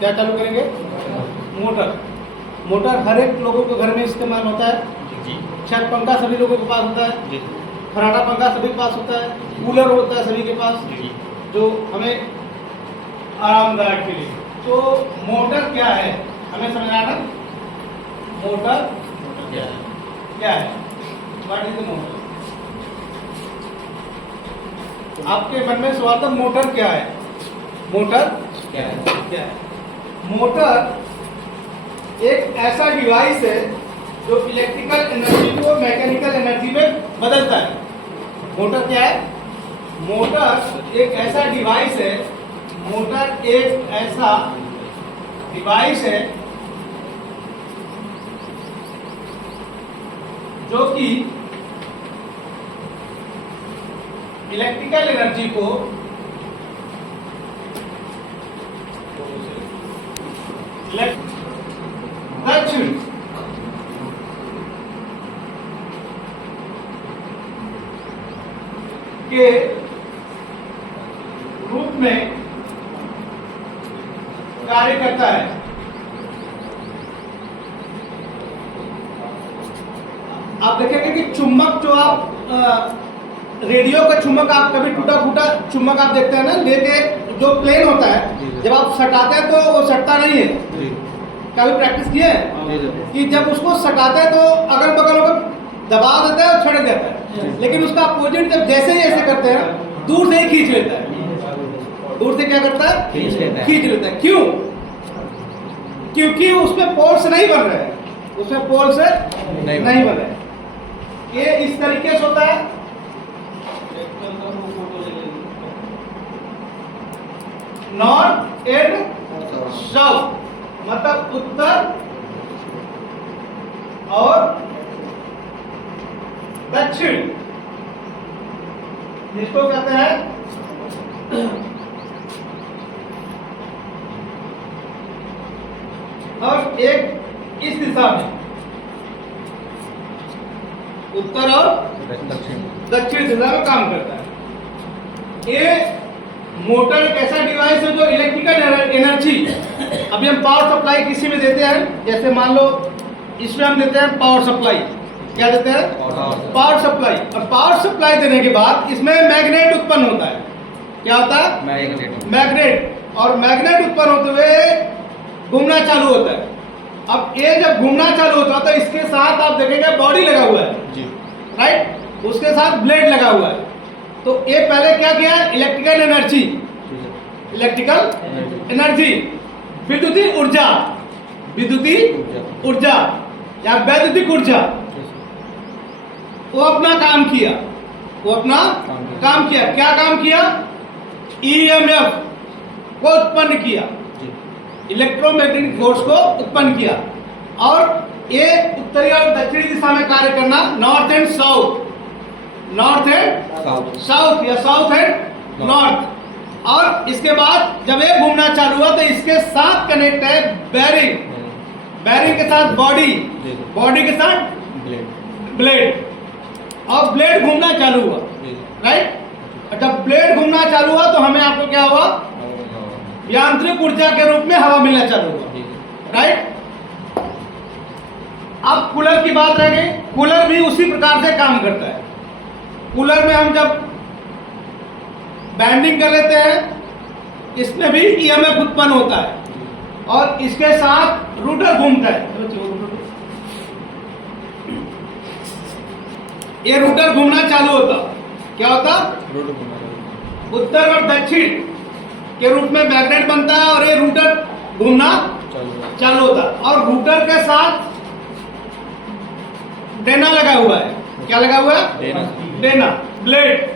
क्या चालू करेंगे? मोटर। मोटर हर एक लोगों के घर में इस्तेमाल होता है जी शायद पंखा सभी लोगों के पास होता है, जी फराटा पंखा सभी के पास होता है, कूलर होता है सभी के पास, जी जो हमें आरामदायक के लिए। तो मोटर क्या है हमें समझना था। मोटर क्या है? क्या है? What is the motor? आपके मन में सवाल था मोटर क्या है? मोटर क्या है? क्या है? मोटर एक ऐसा डिवाइस है जो इलेक्ट्रिकल एनर्जी को मैकेनिकल एनर्जी में बदलता है। मोटर क्या है? मोटर एक ऐसा डिवाइस है, मोटर एक ऐसा डिवाइस है जो कि इलेक्ट्रिकल एनर्जी को दक्षिण के रूप में कार्य करता है। आप देखेंगे कि चुंबक जो आप रेडियो का चुंबक आप कभी टूटा फूटा चुंबक आप देखते हैं ना, लेके जो प्लेन होता है जब आप सटाते हैं तो वो सटता नहीं है। कभी प्रैक्टिस किए कि जब उसको सटाते हैं तो अगल बगल को दबा देता है और छड़क जाता है, लेकिन उसका अपोजिट जब जैसे ही ऐसे करते हैं दूर से ही खींच लेता है। दूर से क्या करता है? खींच लेता है। क्यों? क्योंकि उसमें पोल्स नहीं बन रहे हैं, उसमें पोल्स नहीं बन रहे हैं। ये इस तरीके से होता है। नॉर्थ एंड साउथ मतलब उत्तर और दक्षिण, जिसको कहते हैं और एक इस दिशा में उत्तर और दक्षिण दिशा में काम करता है। ये मोटर एक ऐसा डिवाइस है जो इलेक्ट्रिकल एनर्जी, अभी हम पावर सप्लाई किसी में देते हैं, जैसे मान लो इसमें हम देते हैं पावर सप्लाई। क्या देते हैं? Power supply. और पावर सप्लाई देने के बाद इसमें मैग्नेट उत्पन्न होता है। क्या होता है? मैग्नेट। और मैग्नेट उत्पन्न होते हुए घूमना चालू होता है। अब ये जब घूमना चालू होता है तो इसके साथ आप देखेंगे बॉडी लगा हुआ है जी राइट, उसके साथ ब्लेड लगा हुआ है। तो ये पहले क्या किया? इलेक्ट्रिकल एनर्जी, इलेक्ट्रिकल एनर्जी, विद्युतीय ऊर्जा, विद्युतीय ऊर्जा या वैद्युतिक ऊर्जा, वो अपना काम किया, वो अपना काम किया। क्या काम किया? ईएमएफ को उत्पन्न किया, इलेक्ट्रोमैग्नेटिक फोर्स को उत्पन्न किया। और ये उत्तरी और दक्षिणी दिशा में कार्य करना, north and south, north and south या साउथ एंड नॉर्थ। और इसके बाद जब ये घूमना चालू हुआ तो इसके साथ कनेक्ट है बैरिंग, बैरिंग के साथ बॉडी, बॉडी के साथ ब्लेड, और ब्लेड घूमना चालू हुआ राइट। और जब ब्लेड घूमना चालू हुआ तो हमें आपको क्या हुआ? यांत्रिक ऊर्जा के रूप में हवा मिलना चालू हुआ राइट। अब कूलर की बात रह गई। कूलर भी उसी प्रकार से काम करता है। कूलर में हम जब बैंडिंग कर लेते हैं, इसमें भी ईएमएफ उत्पन्न होता है और इसके साथ रूटर घूमता है। ये रूटर घूमना चालू होता, क्या होता? उत्तर और दक्षिण के रूप में मैग्नेट बनता है और ये रूटर घूमना चालू होता है। और रूटर के साथ डेना लगा हुआ है। क्या लगा हुआ है? डेना, ब्लेड।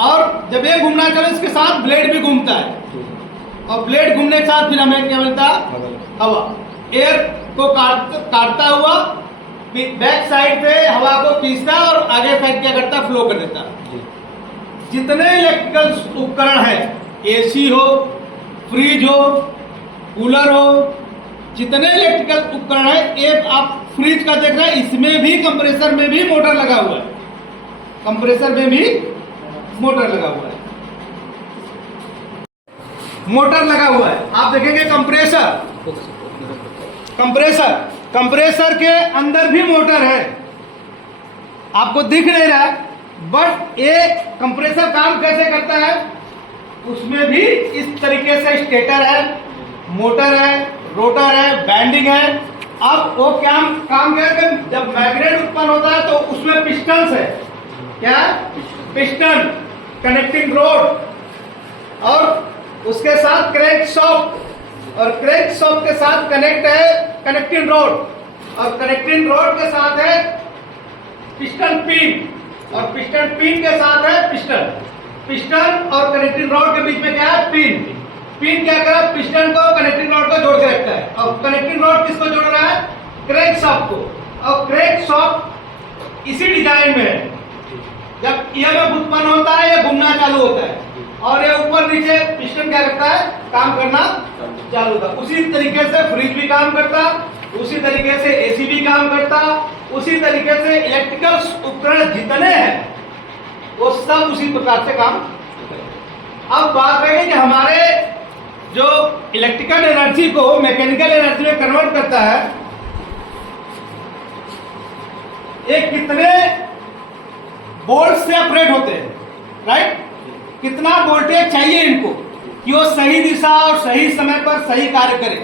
और जब ये घूमना चले इसके साथ ब्लेड भी घूमता है और ब्लेड घूमने के साथ फिर हमें क्या मिलता है? हवा। एयर को काटता हुआ बैक साइड पे हवा को खींचता है और आगे साइड क्या करता है? फ्लो कर देता है। जितने इलेक्ट्रिकल उपकरण है, एसी हो, फ्रिज हो, कूलर हो, जितने इलेक्ट्रिकल उपकरण है, एक आप फ्रिज का देख रहे हैं, इसमें भी कंप्रेसर में भी मोटर लगा हुआ है, कंप्रेसर में भी मोटर लगा हुआ है। मोटर लगा हुआ है। आप देखेंगे कंप्रेसर के अंदर भी मोटर है, आपको दिख नहीं रहा, बट ये कंप्रेसर काम कैसे करता है, उसमें भी इस तरीके से स्टेटर है, मोटर है, रोटर है, बैंडिंग है। अब वो काम क्या है, जब मैग्नेट उत्पन्न होता है तो उसमें पिस्टन्स है, क्या पिस्टन, कनेक्टिंग रोड और उसके साथ क्रैंक शाफ्ट, और क्रैंक शाफ्ट के साथ कनेक्ट है कनेक्टिंग रोड, और कनेक्टिंग रोड के साथ है पिस्टन पिन, और पिस्टन पिन के साथ है पिस्टन और कनेक्टिंग रोड के बीच में क्या है, पिन क्या कर रहा है, पिस्टन को कनेक्टिंग रोड को जोड़ के रखता है, और कनेक्टिंग रोड किसको जोड़ रहा है, क्रैंक शाफ्ट को, और क्रैंक शाफ्ट इसी डिजाइन में है। जब ईएमएफ उत्पन्न होता है ये घूमना चालू होता है, और ये ऊपर नीचे पिस्टन क्या करता है, काम करना चालू होता है। उसी तरीके से फ्रिज भी काम करता, उसी तरीके से एसी भी काम करता, उसी तरीके से इलेक्ट्रिकल उपकरण जितने हैं वो सब उसी प्रकार से काम करते हैं। अब बात रही कि हमारे जो इलेक्ट्रिकल एनर्जी को मैकेनिकल एनर्जी में कन्वर्ट करता है, ये कितने वोल्ट से ऑपरेट होते हैं, राइट, कितना वोल्टेज चाहिए इनको कि वो सही दिशा और सही समय पर सही कार्य करे।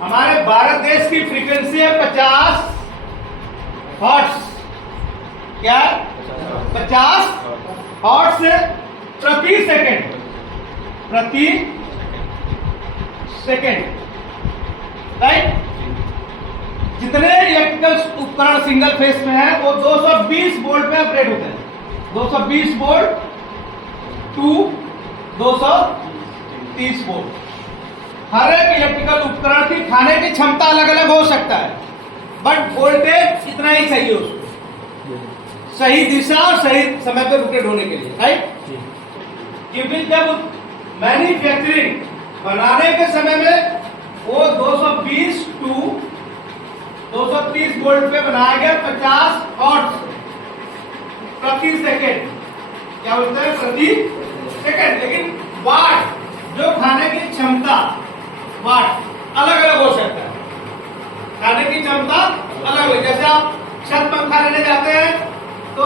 हमारे भारत देश की फ्रीक्वेंसी है 50 हर्ट्ज, क्या 50 हर्ट्ज से प्रति सेकेंड, राइट। जितने इलेक्ट्रिकल उपकरण सिंगल फेस में है वो 220 वोल्ट में ऑपरेट होते हैं, 220 वोल्ट टू 230 वोल्ट। हर एक इलेक्ट्रिकल उपकरण की खाने की क्षमता अलग अलग हो सकता है, बट वोल्टेज इतना ही चाहिए उसको सही दिशा और सही समय पर रोटेट होने के लिए, राइट। क्योंकि जब मैन्युफैक्चरिंग बनाने के समय में वो 220 टू 230 वोल्ट पे बनाया गया, 50 हर्ट्ज प्रति सेकेंड, क्या बोलते हैं, प्रति सेकेंड। लेकिन वाट, जो खाने की क्षमता, वाट अलग अलग हो सकता है, खाने की क्षमता अलग अलग। जैसे आप छत पंखा लेने जाते हैं तो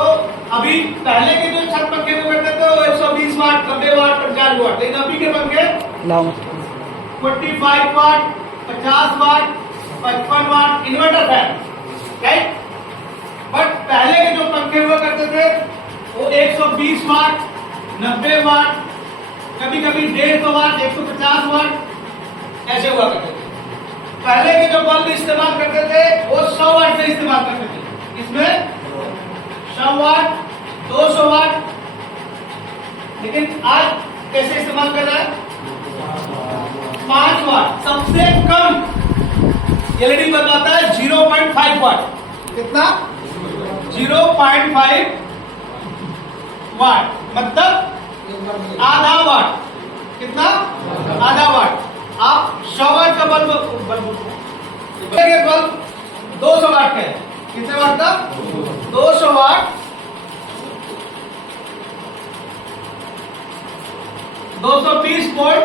अभी पहले के जो छत पंखे में बैठते थे वो 120 वाट, 90 वाट, 50 वाट, लेकिन अभी के पंखे 45 वाट, 50 वाट, 55 वाट, इन्वर्टर फैन, राइट। बट पहले के जो पंखे हुआ करते थे वो 120 वाट, 90 वाट, कभी कभी 150 वाट, 150 वाट ऐसे हुआ करते थे। पहले के जो बल्ब इस्तेमाल करते थे वो 100 वाट से इस्तेमाल करते थे, इसमें 100 वाट, 200 वाट। लेकिन आज कैसे इस्तेमाल कर रहा है, 5 वाट। सबसे कम एलईडी बल्ब आता है 0.5 वाट, कितना, 0.5 वाट, मतलब आधा वाट, कितना, आधा वाट। आप 100 वाट का बल्ब 200 वाट का है, कितने वाट का, 200 वाट, 220 वोल्ट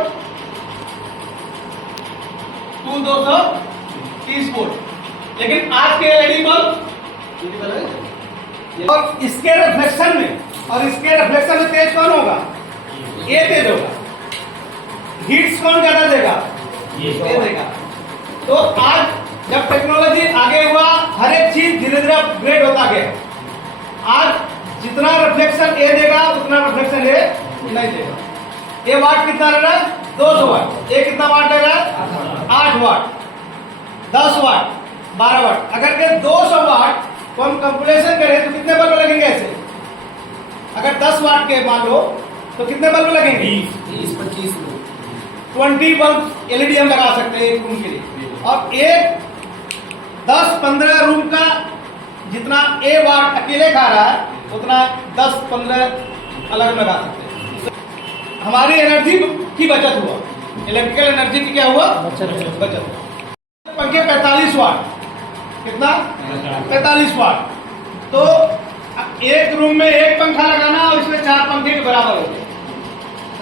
टू 230 वोल्ट। लेकिन आज के एलईडी बल्ब और इसके रिफ्लेक्शन में, और इसके रिफ्लेक्शन में तेज कौन होगा, ये तेज होगा। हीट्स कौन ज्यादा देगा, ये देगा। तो आज जब टेक्नोलॉजी आगे हुआ, हर एक चीज धीरे धीरे अपग्रेड होता गया। आज जितना रिफ्लेक्शन ए देगा उतना रिफ्लेक्शन ए नहीं देगा। ये वाट कितना ले रहा है, 200 वाट। ये कितना वाट ले रहा है, 8 वाट, 10 वाट, 12 वाट। अगर के 200 वाट को हम कैलकुलेशन करें तो कितने बल्ब लगेंगे ऐसे, अगर 10 वाट के मान लो तो कितने बल्ब लगेंगे, 20-25 20 बल्ब एलईडी हम लगा सकते हैं एक रूम के लिए। और एक 10-15 रूम का जितना ए वाट अकेले खा रहा है उतना 10-15 अलग लगा सकते हैं। हमारी एनर्जी की बचत हुआ, इलेक्ट्रिकल एनर्जी की क्या हुआ, बचत। पंखे 45 वाट, कितना, 45 वाट। तो एक रूम में एक पंखा लगाना और इसमें 4 पंखे के बराबर हो गए,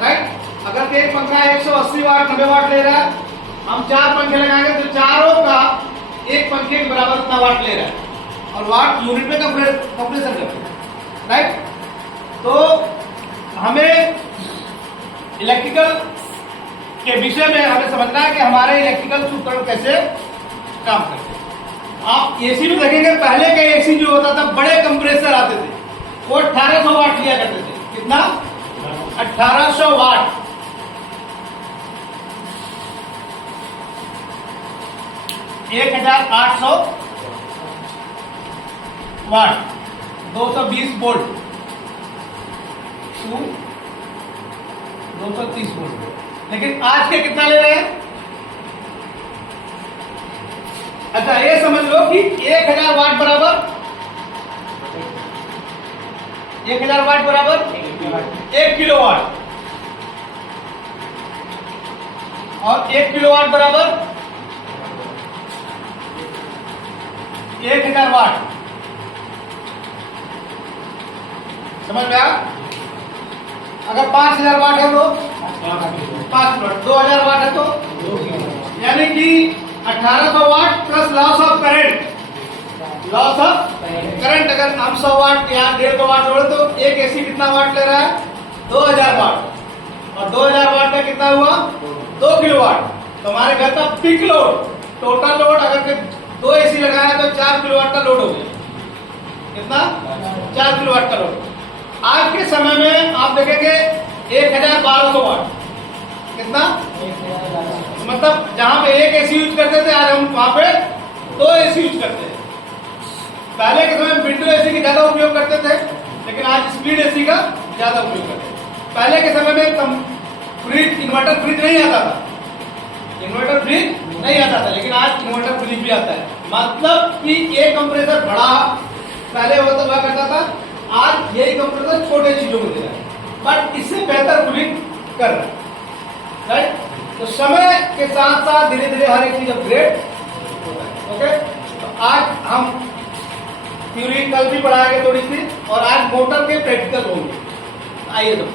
राइट। अगर कि एक पंखा 180 वाट 90 वाट ले रहा है, हम 4 पंखे लगाएंगे तो चारों का एक पंखे के बराबर उतना वाट ले रहा है, और वाट यूनिट में कंप्रेसर करते हैं, राइट। तो हमें इलेक्ट्रिकल के विषय में हमें समझना है कि हमारे इलेक्ट्रिकल उपकरण कैसे काम करते हैं। आप एसी में देखेंगे, पहले के एसी जो होता था बड़े कंप्रेसर आते थे, वो 1800 वाट लिया करते थे। कितना? 1800 वाट। एक 1800 वाट, 220 वोल्ट, 230 वोल्ट। लेकिन आज के कितना ले रहे हैं? अच्छा, ये समझ लो कि 1000 वाट बराबर 1000 वाट बराबर 1 किलोवाट, और 1 किलोवाट बराबर 1000 वाट। समझ में आया? अगर 5000 वाट है तो 5 किलोवाट, 2000 वाट है तो, यानी कि 1800 watt plus loss of current, loss of current. अगर हम 100 वाट या 150 वाट जोड़े तो एक एसी कितना वाट ले रहा है? 2000 वाट, और 2000 वाट का कितना हुआ? 2 किलोवाट। तो हमारे घर का पीक लोड, टोटल लोड अगर 2 एसी लगाया तो 4 किलोवाट का लोड हो गया। कितना? 4 किलोवाट का लोड। आज के समय में आप देखेंगे 1200 वाट। कितना? मतलब जहां पे एक एसी यूज करते थे, आज हम वहां पे 2 एसी यूज करते हैं। पहले के समय में विंडो एसी का ज्यादा उपयोग करते थे, लेकिन आज स्प्लिट एसी का ज्यादा उपयोग करते हैं। पहले के समय में फ्रिज, इन्वर्टर फ्रिज नहीं आता था, इन्वर्टर फ्रिज नहीं आता था, लेकिन आज इन्वर्टर फ्रिज भी आता है। मतलब कि एक कंप्रेसर बड़ा पहले होता हुआ करता था, आज यही कंप्रेसर छोटे चीजों में दे रहा है, बट इससे बेहतर कूलिंग कर रहा है, राइट। तो समय के साथ साथ धीरे धीरे हर एक चीज अपग्रेड होता है। ओके, तो आज हम थ्योरी कल भी पढ़ाएंगे थोड़ी सी, और आज मोटर के प्रैक्टिकल होंगे। आइए तो